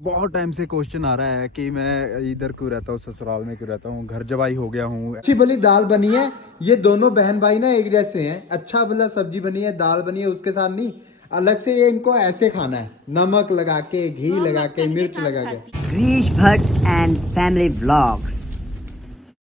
बहुत टाइम से क्वेश्चन आ रहा है कि मैं इधर क्यों रहता हूँ, ससुराल में क्यों रहता हूँ, घर जवाई हो गया हूँ। अच्छी भली दाल बनी है। ये दोनों बहन भाई ना एक जैसे हैं। अच्छा भला सब्जी बनी है, दाल बनी है, उसके साथ नहीं अलग से ये इनको ऐसे खाना है, नमक लगा के, घी लगा के, मिर्च लगा के। Grish Bhatt and Family Vlogs.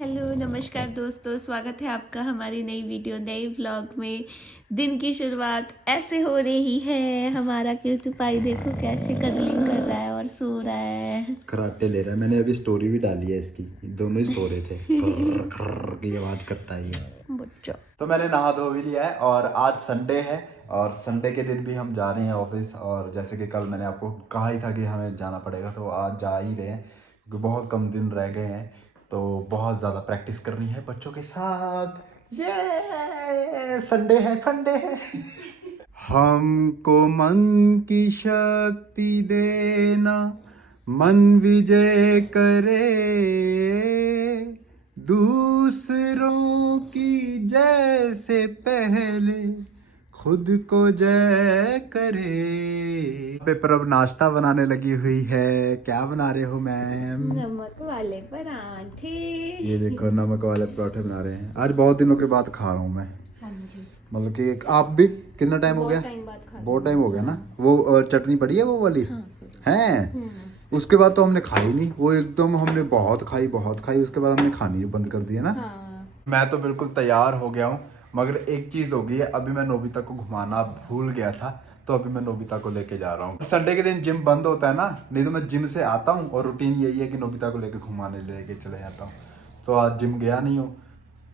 Hello नमस्कार दोस्तों, स्वागत है आपका हमारी नई वीडियो नई व्लॉग में। दिन की शुरुआत ऐसे हो रही है। हमारा क्यूटी पाई देखो कैसे कदलिंग कर रहा है और सो रहा है। खराटे ले रहा है। मैंने अभी स्टोरी भी डाली है इसकी, दोनों ही सो रहे थे। खर्र खर्र की आवाज करता है ये बच्चा। तो मैंने नहा धो भी लिया है और आज संडे है और संडे के दिन भी हम जा रहे हैं ऑफिस। और जैसे कि कल मैंने आपको कहा ही था कि हमें जाना पड़ेगा, तो आज जा ही रहे हैं क्योंकि बहुत कम दिन रह गए हैं। तो बहुत ज़्यादा प्रैक्टिस करनी है बच्चों के साथ। ये संडे है, फंडे है। हमको मन की शक्ति देना, मन विजय करे, दूसरों की जय से पहले खुद को जय करे। पेपर अब नाश्ता बनाने लगी हुई है। क्या बना रहे हो मैम? नमक वाले पराठे। ये देखो नमक वाले पराठे बना रहे हैं। आज बहुत दिनों के बाद खा रहा हूँ मैं। हाँ जी, मतलब कि आप भी कितना टाइम हो गया? बहुत टाइम हो गया ना। वो चटनी पड़ी है वो वाली? हाँ। है। उसके बाद तो हमने खाई नहीं, वो एकदम हमने बहुत खाई उसके बाद हमने खानी बंद कर दिया ना। हाँ। मैं तो बिल्कुल तैयार हो गया हूँ, मगर एक चीज़ हो गई है, अभी मैं नोबिता को घुमाना भूल गया था, तो अभी मैं नोबिता को लेके जा रहा हूँ। संडे के दिन जिम बंद होता है ना, नहीं तो मैं जिम से आता हूँ और रूटीन यही है कि नोबिता को लेके घुमाने लेके चले जाता हूँ। तो आज जिम गया नहीं हूँ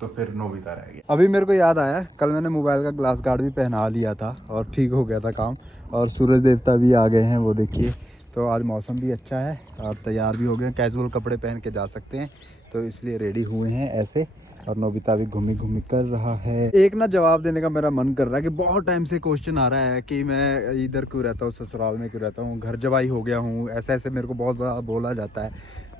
तो फिर नोबिता रह गया। अभी मेरे को याद आया, कल मैंने मोबाइल का ग्लास गार्ड भी पहना लिया था और ठीक हो गया था काम। और सूरज देवता भी आ गए हैं, वो देखिए। तो आज मौसम भी अच्छा है और तैयार भी हो गए हैं, कैजुअल कपड़े पहन के जा सकते हैं, तो इसलिए रेडी हुए हैं ऐसे। और नोबिता भी घूमी घूमी कर रहा है। एक ना जवाब देने का मेरा मन कर रहा है कि बहुत टाइम से क्वेश्चन आ रहा है कि मैं इधर क्यों रहता हूँ, ससुराल में क्यों रहता हूँ, घर जवाई हो गया हूँ, ऐसे ऐसे मेरे को बहुत ज़्यादा बोला जाता है।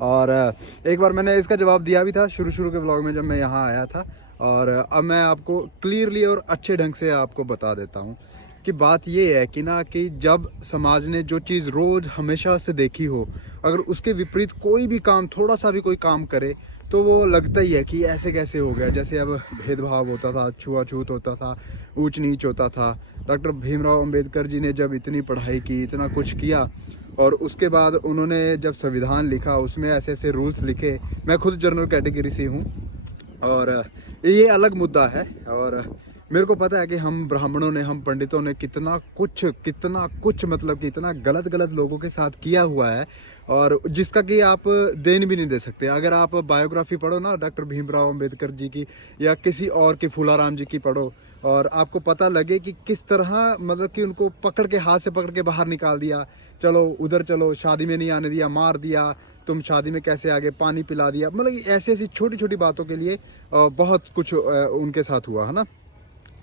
और एक बार मैंने इसका जवाब दिया भी था शुरू के व्लॉग में जब मैं यहाँ आया था। और अब मैं आपको क्लियरली और अच्छे ढंग से आपको बता देता हूँ कि बात ये है कि ना कि जब समाज ने जो चीज़ रोज़ हमेशा से देखी हो, अगर उसके विपरीत कोई भी काम, थोड़ा सा भी कोई काम करे, तो वो लगता ही है कि ऐसे कैसे हो गया। जैसे अब भेदभाव होता था, छुआछूत होता था, ऊंच नीच होता था। डॉक्टर भीमराव अंबेडकर जी ने जब इतनी पढ़ाई की, इतना कुछ किया, और उसके बाद उन्होंने जब संविधान लिखा, उसमें ऐसे ऐसे रूल्स लिखे। मैं खुद जनरल कैटेगरी से हूँ और ये अलग मुद्दा है। और मेरे को पता है कि हम ब्राह्मणों ने, हम पंडितों ने कितना कुछ मतलब कि इतना गलत लोगों के साथ किया हुआ है, और जिसका कि आप देन भी नहीं दे सकते। अगर आप बायोग्राफी पढ़ो ना डॉक्टर भीमराव अंबेडकर जी की या किसी और की, फूलाराम जी की पढ़ो, और आपको पता लगे कि किस तरह मतलब कि उनको पकड़ के, हाथ से पकड़ के बाहर निकाल दिया, चलो उधर चलो, शादी में नहीं आने दिया, मार दिया, तुम शादी में कैसे आ गए, पानी पिला दिया। मतलब ऐसी ऐसी छोटी छोटी बातों के लिए बहुत कुछ उनके साथ हुआ है ना।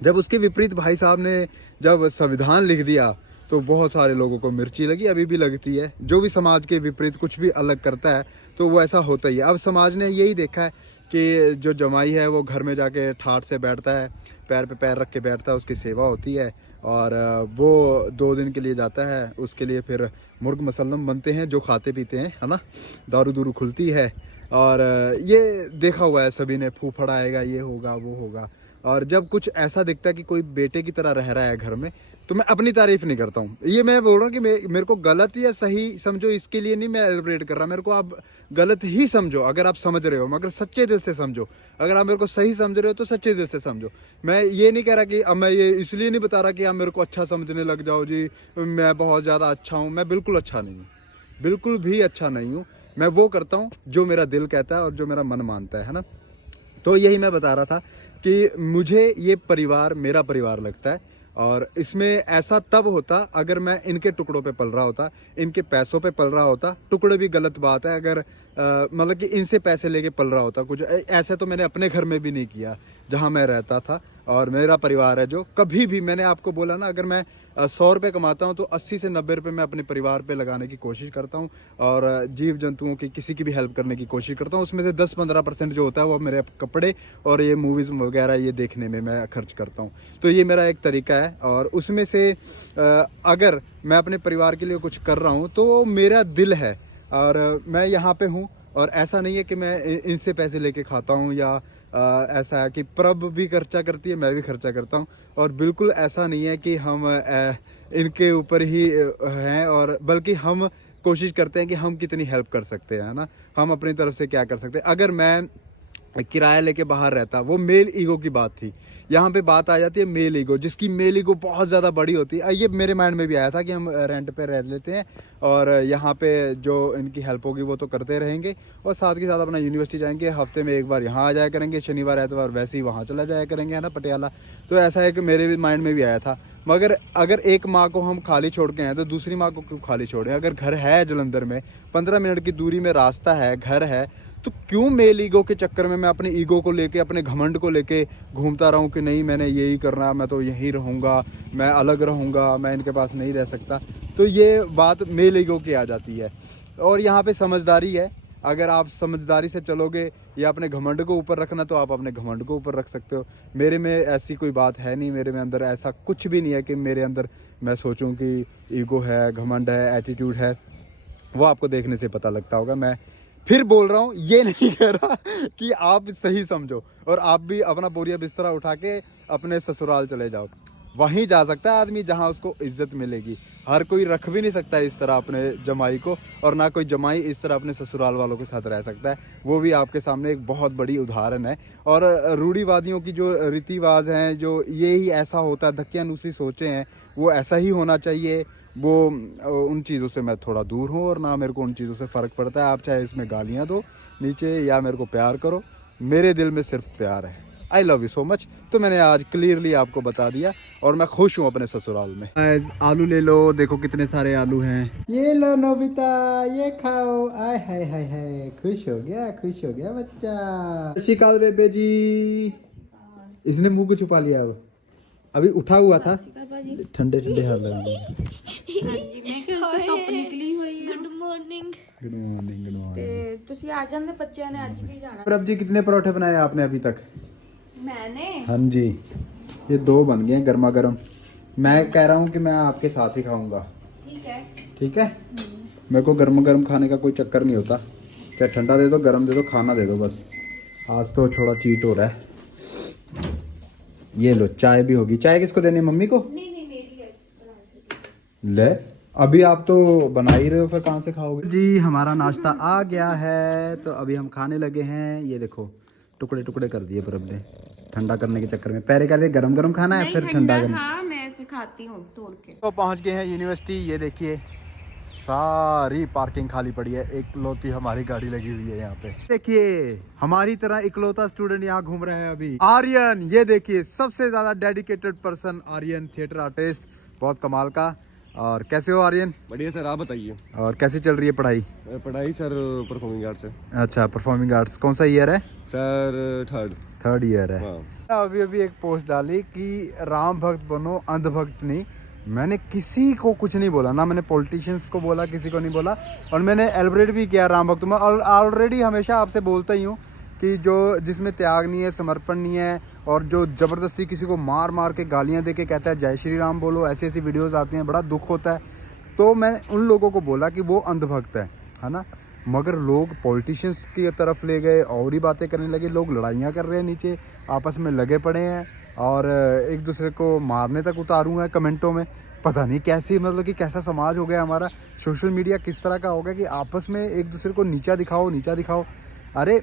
जब उसके विपरीत भाई साहब ने जब संविधान लिख दिया, तो बहुत सारे लोगों को मिर्ची लगी, अभी भी लगती है। जो भी समाज के विपरीत कुछ भी अलग करता है तो वो ऐसा होता ही है। अब समाज ने यही देखा है कि जो जमाई है वो घर में जाके ठाठ से बैठता है, पैर पे पैर रख के बैठता है, उसकी सेवा होती है, और वो 2 दिन के लिए जाता है, उसके लिए फिर मुर्ग मसल्लम बनते हैं जो खाते पीते हैं, है ना, दारू दूरू खुलती है। और ये देखा हुआ है सभी ने, फूफड़ आएगा, ये होगा, वो होगा। और जब कुछ ऐसा दिखता है कि कोई बेटे की तरह रह रहा है घर में, तो मैं अपनी तारीफ नहीं करता हूँ। ये मैं बोल रहा हूँ कि मेरे को गलत या सही समझो, इसके लिए नहीं मैं एलिब्रेट कर रहा। मेरे को आप गलत ही समझो अगर आप समझ रहे हो, मगर सच्चे दिल से समझो। अगर आप मेरे को सही समझ रहे हो तो सच्चे दिल से समझो। मैं ये नहीं कह रहा कि अब मैं ये इसलिए नहीं बता रहा कि आप मेरे को अच्छा समझने लग जाओ जी, मैं बहुत ज़्यादा अच्छा हूँ। मैं बिल्कुल अच्छा नहीं हूँ, बिल्कुल भी अच्छा नहीं हूँ। मैं वो करता हूँ जो मेरा दिल कहता है और जो मेरा मन मानता है ना। तो यही मैं बता रहा था कि मुझे ये परिवार मेरा परिवार लगता है, और इसमें ऐसा तब होता अगर मैं इनके टुकड़ों पे पल रहा होता, इनके पैसों पे पल रहा होता। टुकड़े भी गलत बात है, अगर मतलब कि इनसे पैसे लेके पल रहा होता कुछ ऐसा, तो मैंने अपने घर में भी नहीं किया। जहाँ मैं रहता था, और मेरा परिवार है जो कभी भी, मैंने आपको बोला ना, अगर मैं 100 रुपये कमाता हूँ तो 80 से 90 रुपये मैं अपने परिवार पे लगाने की कोशिश करता हूँ, और जीव जंतुओं की किसी की भी हेल्प करने की कोशिश करता हूँ। उसमें से 10-15% जो होता है वो मेरे कपड़े और ये मूवीज़ वगैरह ये देखने में मैं खर्च करता हूँ। तो ये मेरा एक तरीका है, और उसमें से अगर मैं अपने परिवार के लिए कुछ कर रहा हूँ तो वो मेरा दिल है, और मैं यहाँ पे हूँ, और ऐसा नहीं है कि मैं इनसे पैसे लेके खाता हूँ, या ऐसा है कि प्रभ भी खर्चा करती है, मैं भी खर्चा करता हूँ, और बिल्कुल ऐसा नहीं है कि हम इनके ऊपर ही हैं, और बल्कि हम कोशिश करते हैं कि हम कितनी हेल्प कर सकते हैं ना, हम अपनी तरफ से क्या कर सकते हैं। अगर मैं किराया लेके बाहर रहता, वो मेल ईगो की बात थी। यहाँ पे बात आ जाती है मेल ईगो, जिसकी मेल ईगो बहुत ज़्यादा बड़ी होती है। ये मेरे माइंड में भी आया था कि हम रेंट पे रह लेते हैं, और यहाँ पे जो इनकी हेल्प होगी वो तो करते रहेंगे, और साथ के साथ अपना यूनिवर्सिटी जाएंगे, हफ्ते में एक बार यहाँ आ जाया करेंगे, शनिवार एतवार वैसे ही वहाँ चला जाया करेंगे, है ना, पटियाला। तो ऐसा है कि मेरे भी माइंड में भी आया था। मगर अगर एक माँ को हम खाली छोड़ के हैं तो दूसरी माँ को क्यों खाली छोड़ें। अगर घर है जलंधर में, 15 मिनट की दूरी में रास्ता है, घर है, तो क्यों मेल ईगो के चक्कर में मैं अपने ईगो को लेके, अपने घमंड को लेके घूमता रहूं कि नहीं मैंने यही करना, मैं तो यहीं रहूंगा, मैं अलग रहूंगा, मैं इनके पास नहीं रह सकता। तो ये बात मेल ईगो की आ जाती है। और यहाँ पे समझदारी है, अगर आप समझदारी से चलोगे या अपने घमंड को ऊपर रखना तो आप अपने घमंड को ऊपर रख सकते हो। मेरे में ऐसी कोई बात है नहीं, मेरे में अंदर ऐसा कुछ भी नहीं है कि मेरे अंदर मैं सोचूं कि ईगो है, घमंड है, एटीट्यूड है। वो आपको देखने से पता लगता होगा। मैं फिर बोल रहा हूँ, ये नहीं कह रहा कि आप सही समझो और आप भी अपना बोरिया बिस्तरा उठा के अपने ससुराल चले जाओ। वहीं जा सकता है आदमी जहाँ उसको इज्जत मिलेगी। हर कोई रख भी नहीं सकता इस तरह अपने जमाई को, और ना कोई जमाई इस तरह अपने ससुराल वालों के साथ रह सकता है। वो भी आपके सामने एक बहुत बड़ी उदाहरण है। और रूढ़िवादियों की जो रीतिवाज हैं, जो ये ही ऐसा होता है, धक्कियानुसी सोचें हैं, वो ऐसा ही होना चाहिए, वो उन चीज़ों से मैं थोड़ा दूर हूँ, और ना मेरे को उन चीज़ों से फ़र्क पड़ता है। आप चाहे इसमें गालियाँ दो नीचे या मेरे को प्यार करो, मेरे दिल में सिर्फ प्यार है। I love you so much. तो मैंने आज क्लियरली आपको बता दिया, और मैं खुश हूँ अपने ससुराल में। आलू ले लो, देखो कितने सारे आलू हैं। ये लो नोबिता, ये खाओ। आय हाय हाय हाय, खुश हो गया बच्चा। सत श्री अकाल बेबे जी। इसने मुंह को छुपा लिया, अब अभी उठा हुआ था, ठंडे ठंडे हाथ लगे। Good morning. Good morning. ਤੇ ਤੁਸੀਂ ਆ ਜਾਂਦੇ, ਬੱਚਿਆਂ ਨੇ ਅੱਜ ਵੀ ਜਾਣਾ। प्रभ जी कितने परोठे बनाए आपने अभी तक? मैंने हाँ जी, ये 2 बन गए गर्मा गर्म। मैं कह रहा हूँ कि मैं आपके साथ ही खाऊंगा। ठीक है। ठीक है, मेरे को गर्म गर्म खाने का कोई चक्कर नहीं होता, चाहे ठंडा दे दो, गर्म दे दो, खाना दे दो बस। आज तो थोड़ा चीट हो रहा है। ये लो, चाय भी होगी। चाय किसको देनी है, मम्मी को? नहीं नहीं, मेरी है। ले, अभी आप तो बना ही रहे हो, फिर कहाँ से खाओगे? जी हमारा नाश्ता आ गया है, तो अभी हम खाने लगे हैं। ये देखो टुकड़े टुकड़े कर दिए प्रभ ने, ठंडा करने के चक्कर में। पहले कहते गरम गरम खाना है, फिर ठंडा करना। हाँ, मैं ऐसे खाती हूँ तोड़ के। तो पहुंच गए हैं यूनिवर्सिटी। ये देखिए सारी पार्किंग खाली पड़ी है, इकलौती हमारी गाड़ी लगी हुई है यहाँ पे। देखिए हमारी तरह इकलौता स्टूडेंट यहाँ घूम रहे हैं अभी। आर्यन, ये देखिए सबसे ज्यादा dedicated person Aryan, theatre artist, बहुत कमाल का। और कैसे हो आर्यन? बढ़िया सर, आप बताइए। और कैसी चल रही है पढ़ाई? पढ़ाई सर परफॉर्मिंग आर्ट्स है। अच्छा, परफॉर्मिंग आर्ट्स। कौन सा ईयर है? सर थर्ड ईयर है। हाँ। अभी एक पोस्ट डाली कि राम भक्त बनो, अंधभक्त नहीं। मैंने किसी को कुछ नहीं बोला, ना मैंने पॉलिटिशियंस को बोला, किसी को नहीं बोला, और मैंने एलिब्रेट भी किया राम भक्त में। और ऑलरेडी हमेशा आपसे बोलता ही हूँ कि जो जिसमें त्याग नहीं है, समर्पण नहीं है, और जो ज़बरदस्ती किसी को मार मार के गालियाँ दे के कहता है जय श्री राम बोलो, ऐसी ऐसी वीडियोस आती हैं, बड़ा दुख होता है। तो मैं उन लोगों को बोला कि वो अंधभक्त है ना। मगर लोग पॉलिटिशियंस की तरफ ले गए और ही बातें करने लगे। लोग लड़ाइयाँ कर रहे हैं नीचे, आपस में लगे पड़े हैं, और एक दूसरे को मारने तक उतारू हैं कमेंटों में। पता नहीं कैसी, मतलब कि कैसा समाज हो गया हमारा। सोशल मीडिया किस तरह का हो गया कि आपस में एक दूसरे को नीचा दिखाओ। अरे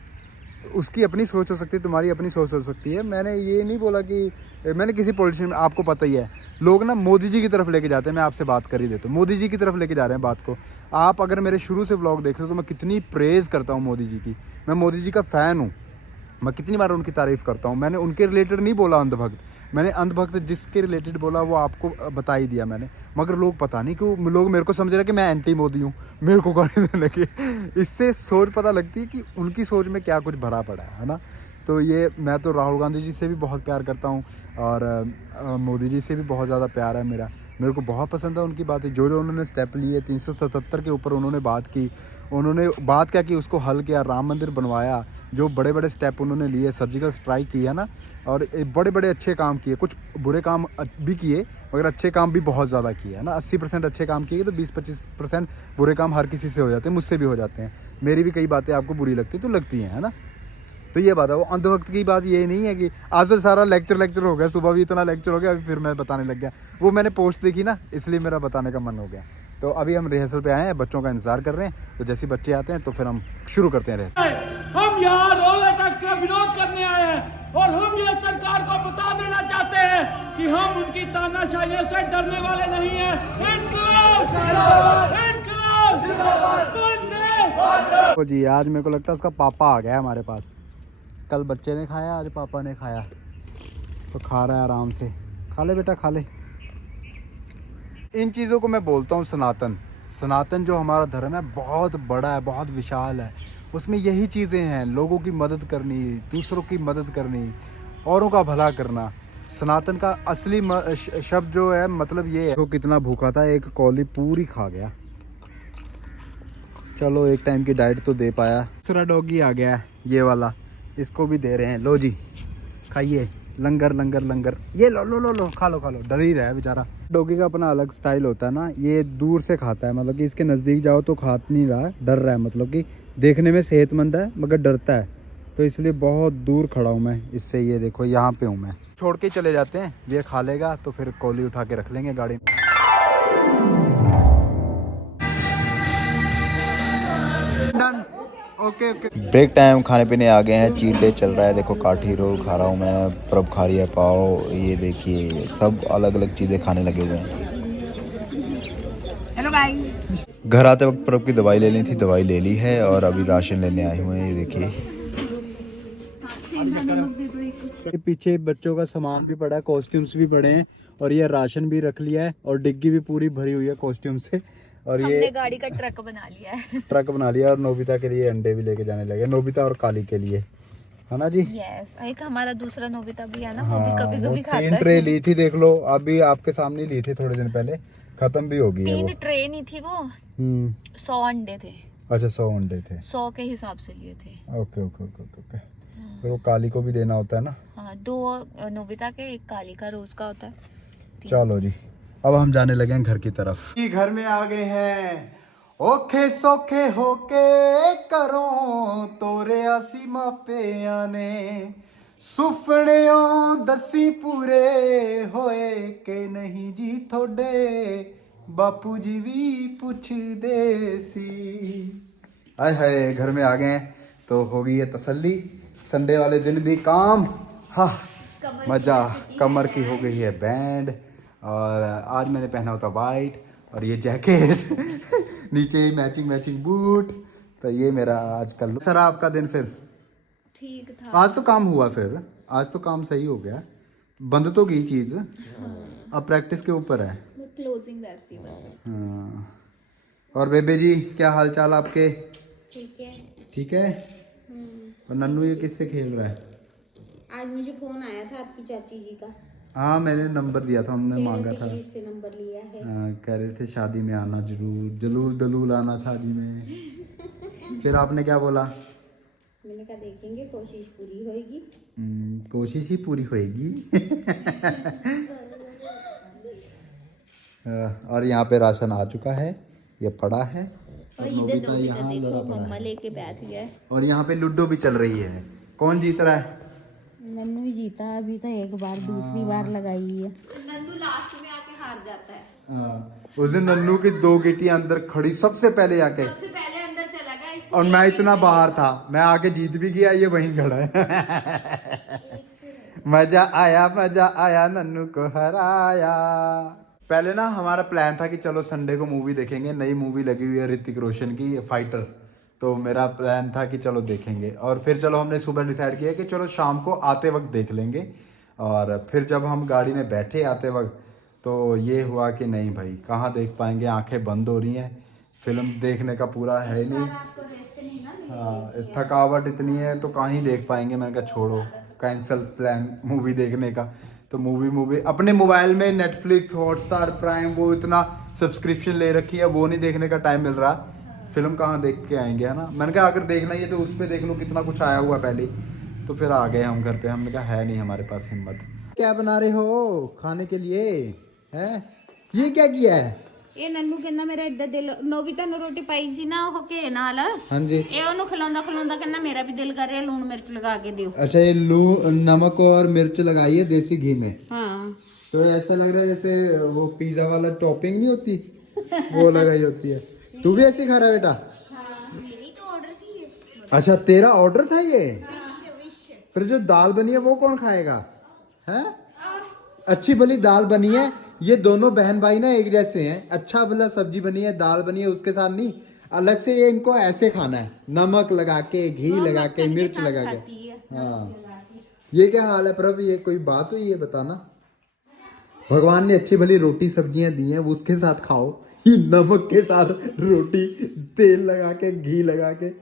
उसकी अपनी सोच हो सकती है, तुम्हारी अपनी सोच हो सकती है। मैंने ये नहीं बोला कि मैंने किसी पॉलिटिशियन, आपको पता ही है लोग ना मोदी जी की तरफ लेके जाते हैं। मैं आपसे बात कर ही देता हूँ, मोदी जी की तरफ लेके जा रहे हैं बात को। आप अगर मेरे शुरू से व्लॉग देख रहे हो तो मैं कितनी प्रेज़ करता हूँ मोदी जी की। मैं मोदी जी का फ़ैन हूँ, मैं कितनी बार उनकी तारीफ़ करता हूँ। मैंने उनके रिलेटेड नहीं बोला अंधभक्त, मैंने अंधभक्त जिसके रिलेटेड बोला वो आपको बता ही दिया मैंने। मगर लोग पता नहीं क्यों लोग मेरे को समझ रहे कि मैं एंटी मोदी हूँ, मेरे को गाली देने लगे। इससे सोच पता लगती है कि उनकी सोच में क्या कुछ भरा पड़ा है ना। तो ये मैं तो राहुल गांधी जी से भी बहुत प्यार करता हूँ और मोदी जी से भी बहुत ज़्यादा प्यार है मेरा। मेरे को बहुत पसंद है उनकी बातें, जो जो उन्होंने स्टेप लिए 377 के ऊपर उन्होंने बात की। उन्होंने बात क्या की, उसको हल किया, राम मंदिर बनवाया, जो बड़े बड़े स्टेप उन्होंने लिए, सर्जिकल स्ट्राइक किया ना, और बड़े बड़े अच्छे काम किए। कुछ बुरे काम भी किए मगर अच्छे काम भी बहुत ज़्यादा किए है ना। 80% अच्छे काम किए तो 20-25% बुरे काम हर किसी से हो जाते हैं, मुझसे भी हो जाते हैं। मेरी भी कई बातें आपको बुरी लगती तो लगती हैं, है ना। तो ये बात है। वो अंधभक्त की बात ये नहीं है कि आज तो सारा लेक्चर हो गया, सुबह भी इतना लेक्चर हो गया, अभी फिर मैं बताने लग गया। वो मैंने पोस्ट देखी ना, इसलिए मेरा बताने का मन हो गया। तो अभी हम रिहर्सल पे आए हैं, बच्चों का इंतजार कर रहे हैं। तो जैसे बच्चे आते हैं तो फिर हम शुरू करते हैं रिहर्सल। हम यहाँ रोड अटैक का विरोध करने आए हैं और हम ये सरकार को बता देना चाहते हैं कि हम उनकी तानाशाही से डरने वाले नहीं हैं। तो जी आज मेरे को लगता है उसका पापा आ गया है हमारे पास। कल बच्चे ने खाया, आज पापा ने खाया, तो खा रहा है आराम से। खा ले बेटा खा ले। इन चीज़ों को मैं बोलता हूँ सनातन। सनातन जो हमारा धर्म है बहुत बड़ा है, बहुत विशाल है। उसमें यही चीज़ें हैं, लोगों की मदद करनी, दूसरों की मदद करनी, औरों का भला करना। सनातन का असली शब्द जो है मतलब ये है। वो कितना भूखा था, एक कौली पूरी खा गया। चलो एक टाइम की डाइट तो दे पाया। दूसरा डॉगी आ गया है ये वाला, इसको भी दे रहे हैं। लो जी खाइए, लंगर लंगर लंगर। ये लो लो लो लो, खा लो खा लो। डर ही रहा है बेचारा। डॉगी का अपना अलग स्टाइल होता है ना, ये दूर से खाता है, मतलब कि इसके नज़दीक जाओ तो खा नहीं रहा है, डर रहा है। मतलब कि देखने में सेहतमंद है मगर डरता है, तो इसलिए बहुत दूर खड़ा हूँ मैं इससे। ये देखो यहाँ पे हूँ मैं। छोड़ के चले जाते हैं, ये खा लेगा तो फिर कौली उठा के रख लेंगे गाड़ी में। Done. Okay okay. Break time, खाने पीने आ गए हैं। चीट डे चल रहा है। देखो काठी रोल खा रहा हूँ मैं, प्रभ खा रही है पाव। ये देखिए सब अलग अलग चीज़ें खाने लगे हुए हैं। Hello guys. घर आते वक्त प्रभ की दवाई लेनी थी, दवाई ले ली है और अभी राशन लेने आए हुए हैं। ये देखिए ये पीछे बच्चों का सामान भी पड़ा है, कॉस्ट्यूम्स भी पड़े हैं और ये राशन भी रख लिया है और डिग्गी भी पूरी भरी हुई है कॉस्ट्यूम से। और हमने ये गाड़ी का ट्रक बना लिया है। ट्रक बना लिया और नोबिता के लिए अंडे भी लेके जाने लगे, नोबिता और काली के लिए, है ना जी। यस, एक हमारा दूसरा नोबिता भी है ना, वो हाँ, भी कभी वो कभी खाता 3 है। ट्रे ली थी, देख लो अभी आपके सामने ली थी थोड़े दिन पहले, खत्म भी हो गई है वो। 3 ट्रे नहीं थी वो, 100 अंडे थे। अच्छा 100 अंडे थे, 100 के हिसाब से लिए थे। Okay okay okay okay. फिर वो काली को भी देना होता है ना। हाँ, 2 नोबिता के, 1 काली का रोज का होता है। चलो जी अब हम जाने लगे हैं घर की तरफ। घर में आ गए हैं। ओखे सोखे होके करो तोरे आसी मापे आने, सुपनेओं दसी पूरे होए के नहीं जी थोड़े, बापू जी भी पूछ दे सी। आए हाय घर में आ गए हैं तो हो गई है तसल्ली। संडे वाले दिन भी काम, हाँ मजा। कमर की हो गई है बैंड और आज मैंने पहना होता वाइट और ये जैकेट नीचे मैचिंग बूट। तो ये मेरा आज का लुक। सर आपका दिन फिर ठीक था। आज तो काम हुआ, फिर आज तो काम सही हो गया, बंद तो गई चीज। अब प्रैक्टिस के ऊपर है, क्लोजिंग रहती बस। हाँ। और बेबे जी क्या हाल चाल आपके? ठीक है। ठीक है। और नन्नू ये किससे खेल रहा है? आज मुझे फोन आया था आपकी चाची जी का। हाँ मैंने नंबर दिया था, हमने मांगा था। से नंबर लिया है। कह रहे थे शादी में आना जरूर, जलूल दलूल आना शादी में। फिर आपने क्या बोला? मैंने कहा देखेंगे, कोशिश पूरी होएगी। कोशिश ही पूरी होएगी। और यहाँ पे राशन आ चुका है, ये पड़ा है और नोबिता यहाँ लड़ा पड़ा मम्मा है। लेके बैठ गए। और यहाँ पे लूडो भी चल रही है। कौन जीत रहा है? नन्नू ही जीता अभी तो, एक बार दूसरी बार लगाई है। नंदू लास्ट में आके हार जाता है। हाँ, उस दिन नन्नू की 2 गिटियां अंदर खड़ी सबसे पहले आके, सबसे पहले अंदर चला गया इसलिए। और मैं इतना बाहर था, मैं आके जीत भी गया, ये वहीं खड़ा है। मजा आया नन्नू को हराया। पहले ना हमारा प्लान था कि चलो संडे को मूवी देखेंगे, नई मूवी लगी हुई है ऋतिक रोशन की फाइटर, तो मेरा प्लान था कि चलो देखेंगे, और फिर चलो हमने सुबह डिसाइड किया कि चलो शाम को आते वक्त देख लेंगे। और फिर जब हम गाड़ी में बैठे आते वक्त तो ये हुआ कि नहीं भाई कहाँ देख पाएंगे, आंखें बंद हो रही हैं, फिल्म देखने का पूरा है नहीं। हाँ, थकावट इतनी है तो कहाँ ही देख पाएंगे। मैंने कहा छोड़ो, कैंसिल प्लान मूवी देखने का। तो मूवी अपने मोबाइल में नेटफ्लिक्स, हॉटस्टार, प्राइम वो इतना सब्सक्रिप्शन ले रखी है, वो नहीं देखने का टाइम मिल रहा। फिल्म कहाँ देख के आएंगे, है ना। मैंने कहा अगर देखना ही है तो उस पर देख लो, कितना कुछ आया हुआ पहले। तो फिर आ गए हम घर पे। हमने कहा है नहीं हमारे पास हिम्मत। क्या बना रहे हो खाने के लिए है? ये क्या किया है? ਇਹ ਨੰਨੂ ਕਹਿੰਦਾ ਮੇਰਾ ਇੱਦਾਂ ਦਿਲ ਨੋਬੀਤਾ ਨੂੰ ਰੋਟੀ ਪਾਈ ਸੀ ਨਾ ਉਹ ਘੇ ਨਾਲ ਹਾਂਜੀ। ਇਹ ਉਹਨੂੰ ਖਿਲਾਉਂਦਾ ਕਹਿੰਦਾ ਮੇਰਾ ਵੀ ਦਿਲ ਕਰ ਰਿਹਾ ਲੂਣ ਮਿਰਚ ਲਗਾ ਕੇ ਦਿਓ। अच्छा, ये नमक और मिर्च लगाई है देसी घी में। हाँ तो ऐसा लग रहा है जैसे वो पिज्जा वाला टॉपिंग नहीं होती, वो लगाई होती है। तू भी ऐसे खा रहा है बेटा? अच्छा, तेरा ऑर्डर था ये? फिर जो दाल बनी है वो कौन खाएगा? हैं? अच्छी भली दाल बनी है, ये दोनों बहन भाई ना एक जैसे हैं। अच्छा भला सब्जी बनी है, दाल बनी है, उसके साथ नहीं, अलग से ये इनको ऐसे खाना है, नमक लगा के, घी लगा के, मिर्च लगा के। हाँ, ये क्या हाल है प्रभु? ये कोई बात हुई है बताना? भगवान ने अच्छी भली रोटी सब्जियां दी हैं, वो उसके साथ खाओ। ये नमक के साथ रोटी, तेल लगा के, घी लगा के।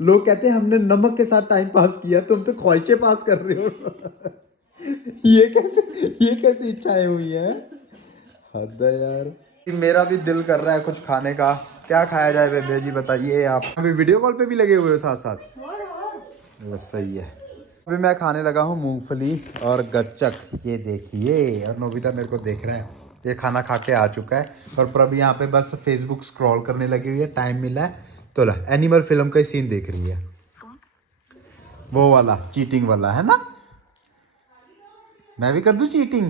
लोग कहते हैं हमने नमक के साथ टाइम पास किया, तुम तो ख्वाहिशें पास कर रहे हो। ये कैसी इच्छाएं हुई है? हद है यार। मेरा भी दिल कर रहा है कुछ खाने का। क्या खाया जाए बेबे जी बताइए आप? अभी वीडियो कॉल पे भी लगे हुए हो साथ साथ? बस सही है। अभी मैं खाने लगा हूँ मूंगफली और गच्चक, ये देखिए। और नोबिता मेरे को देख रहा है। ये खाना खा के आ चुका है और प्रभ यहाँ पे बस फेसबुक स्क्रॉल करने लगी हुई है, टाइम मिला है तो ला एनिमल फिल्म का सीन देख रही है, वो वाला चीटिंग वाला, है ना। मैं भी कर दूं चीटिंग?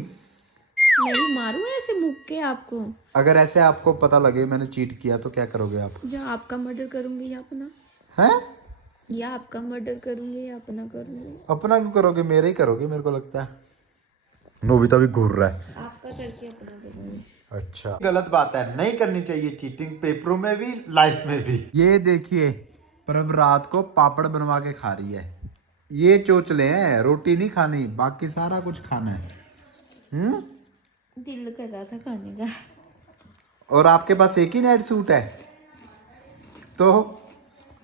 नहीं मारूं ऐसे मुक्के आपको? अगर ऐसे आपको पता लगे मैंने चीट किया तो क्या करोगे आप? या आपका मर्डर करूंगी या अपना। हैं? या आपका मर्डर करूंगी या अपना करूंगी। अपना क्यों करोगे? मेरे ही करोगे मेरे को लगता है। नोबिता भी घूर रहा है। आपका करके अपना करूंगी। अच्छा, गलत बात है, नहीं करनी चाहिए चीटिंग, पेपरों में भी लाइफ में भी। ये देखिए प्रभ रात को पापड़ बनवा के खा रही है। ये चोचले हैं, रोटी नहीं खानी, बाकी सारा कुछ खाना है। दिल कर रहा था खाने का। और आपके पास एक ही नाइट सूट है तो?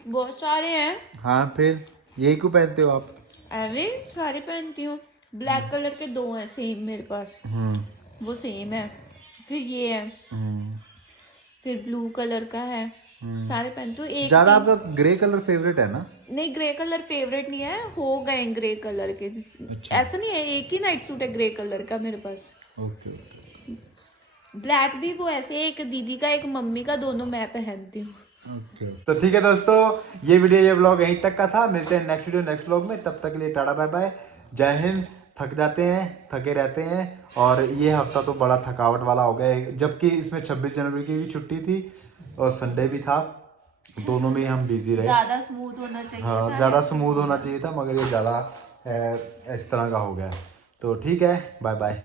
बहुत सारे हैं। हाँ, फिर यही क्यों पहनते हो आप? एवे सारे पहनती हूँ। ब्लैक कलर के 2 हैं सेम मेरे पास, वो सेम है। फिर ये है, फिर ब्लू कलर का है, सारे पहनती हूँ। एक ज्यादा आपका ग्रे कलर फेवरेट है ना? नहीं, ग्रे कलर फेवरेट नहीं है, हो गए ग्रे कलर के। ऐसा नहीं है, एक ही नाइट सूट है ग्रे कलर का मेरे पास। ओके। ब्लैक भी वो ऐसे, एक दीदी का एक मम्मी का, दोनों मैं पहनती हूँ। ओके, तो ठीक है दोस्तों, ये वीडियो ये व्लॉग यहीं तक का था। मिलते हैं नेक्स्ट वीडियो नेक्स्ट व्लॉग में। तब तक के लिए टाटा बाय बाय, जय हिंद। थक जाते हैं, थके रहते हैं, और ये हफ्ता तो बड़ा थकावट वाला हो गया है, जबकि इसमें 26 जनवरी की भी छुट्टी थी और संडे भी था, दोनों में हम बिजी रहे। ज्यादा स्मूथ होना चाहिए। हाँ, ज़्यादा स्मूथ होना चाहिए था, मगर ये ज़्यादा इस तरह का हो गया। तो ठीक है, बाय बाय।